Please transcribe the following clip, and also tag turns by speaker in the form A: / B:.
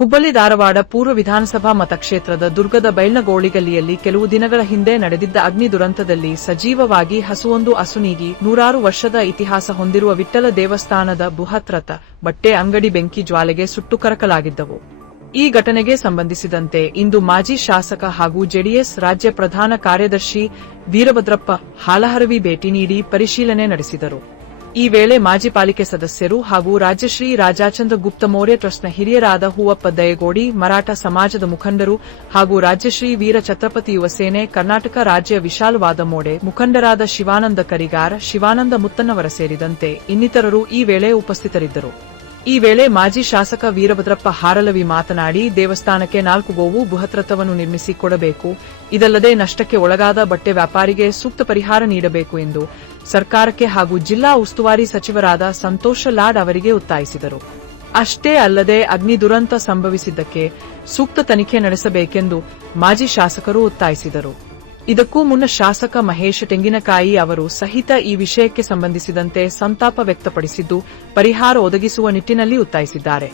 A: ಹುಬ್ಬಳ್ಳಿ ಧಾರವಾಡ ಪೂರ್ವ ವಿಧಾನಸಭಾ ಮತಕ್ಷೇತ್ರದ ದುರ್ಗದ ಬೈಲ್ನಗೋಳಿಗಲ್ಲಿಯಲ್ಲಿ ಕೆಲವು ದಿನಗಳ ಹಿಂದೆ ನಡೆದಿದ್ದ ಅಗ್ನಿ ದುರಂತದಲ್ಲಿ ಸಜೀವವಾಗಿ ಹಸುವೊಂದು ಅಸುನೀಗಿ ನೂರಾರು ವರ್ಷದ ಇತಿಹಾಸ ಹೊಂದಿರುವ ವಿಠ್ಠಲ ದೇವಸ್ಥಾನದ ಬೃಹತ್ ಬಟ್ಟೆ ಅಂಗಡಿ ಬೆಂಕಿ ಜ್ವಾಲೆಗೆ ಸುಟ್ಟು ಕರಕಲಾಗಿದ್ದವು. ಈ ಘಟನೆಗೆ ಸಂಬಂಧಿಸಿದಂತೆ ಇಂದು ಮಾಜಿ ಶಾಸಕ ಹಾಗೂ ಜೆಡಿಎಸ್ ರಾಜ್ಯ ಪ್ರಧಾನ ಕಾರ್ಯದರ್ಶಿ ವೀರಭದ್ರಪ್ಪ ಹಾಲಹರವಿ ಭೇಟಿ ನೀಡಿ ಪರಿಶೀಲನೆ ನಡೆಸಿದರು. ಈ ವೇಳೆ ಮಾಜಿ ಪಾಲಿಕೆ ಸದಸ್ಯರು ಹಾಗೂ ರಾಜ್ಯಶ್ರೀ ರಾಜಾಚಂದ್ರ ಗುಪ್ತ ಮೌರ್ಯ ಟ್ರಸ್ಟ್ನ ಹಿರಿಯರಾದ ಹೂವಪ್ಪ ದಯಗೋಡಿ, ಮರಾಠ ಸಮಾಜದ ಮುಖಂಡರು ಹಾಗೂ ರಾಜ್ಯಶ್ರೀ ವೀರ ಛತ್ರಪತಿ ಯುವ ಸೇನೆ, ಕರ್ನಾಟಕ ರಾಜ್ಯ ವಿಶಾಲವಾದ ಮೋಡೆ ಮುಖಂಡರಾದ ಶಿವಾನಂದ ಕರಿಗಾರ, ಶಿವಾನಂದ ಮುತ್ತನ್ನವರ ಸೇರಿದಂತೆ ಇನ್ನಿತರರು ಈ ವೇಳೆ ಉಪಸ್ಥಿತರಿದ್ದರು. ಈ ವೇಳೆ ಮಾಜಿ ಶಾಸಕ ವೀರಭದ್ರಪ್ಪ ಹಾರಲವಿ ಮಾತನಾಡಿ, ದೇವಸ್ಥಾನಕ್ಕೆ ನಾಲ್ಕು ಗೋವು ಬೃಹತ್ರಥವನ್ನು ನಿರ್ಮಿಸಿ ಕೊಡಬೇಕು. ಇದಲ್ಲದೆ ನಷ್ಟಕ್ಕೆ ಒಳಗಾದ ಬಟ್ಟೆ ವ್ಯಾಪಾರಿಗೆ ಸೂಕ್ತ ಪರಿಹಾರ ನೀಡಬೇಕು ಎಂದು ಸರ್ಕಾರಕ್ಕೆ ಹಾಗೂ ಜಿಲ್ಲಾ ಉಸ್ತುವಾರಿ ಸಚಿವರಾದ ಸಂತೋಷ ಲಾಡ್ ಅವರಿಗೆ ಒತ್ತಾಯಿಸಿದರು. ಅಷ್ಟೇ ಅಲ್ಲದೆ ಅಗ್ನಿ ದುರಂತ ಸಂಭವಿಸಿದ್ದಕ್ಕೆ ಸೂಕ್ತ ತನಿಖೆ ನಡೆಸಬೇಕೆಂದು ಮಾಜಿ ಶಾಸಕರು ಒತ್ತಾಯಿಸಿದರು. ಇದಕ್ಕೂ ಮುನ್ನ ಶಾಸಕ ಮಹೇಶ್ ತೆಂಗಿನಕಾಯಿ ಅವರು ಸಹಿತ ಈ ವಿಷಯಕ್ಕೆ ಸಂಬಂಧಿಸಿದಂತೆ ಸಂತಾಪ ವ್ಯಕ್ತಪಡಿಸಿದ್ದು ಪರಿಹಾರ ಒದಗಿಸುವ ನಿಟ್ಟಿನಲ್ಲಿ ಒತ್ತಾಯಿಸಿದ್ದಾರೆ.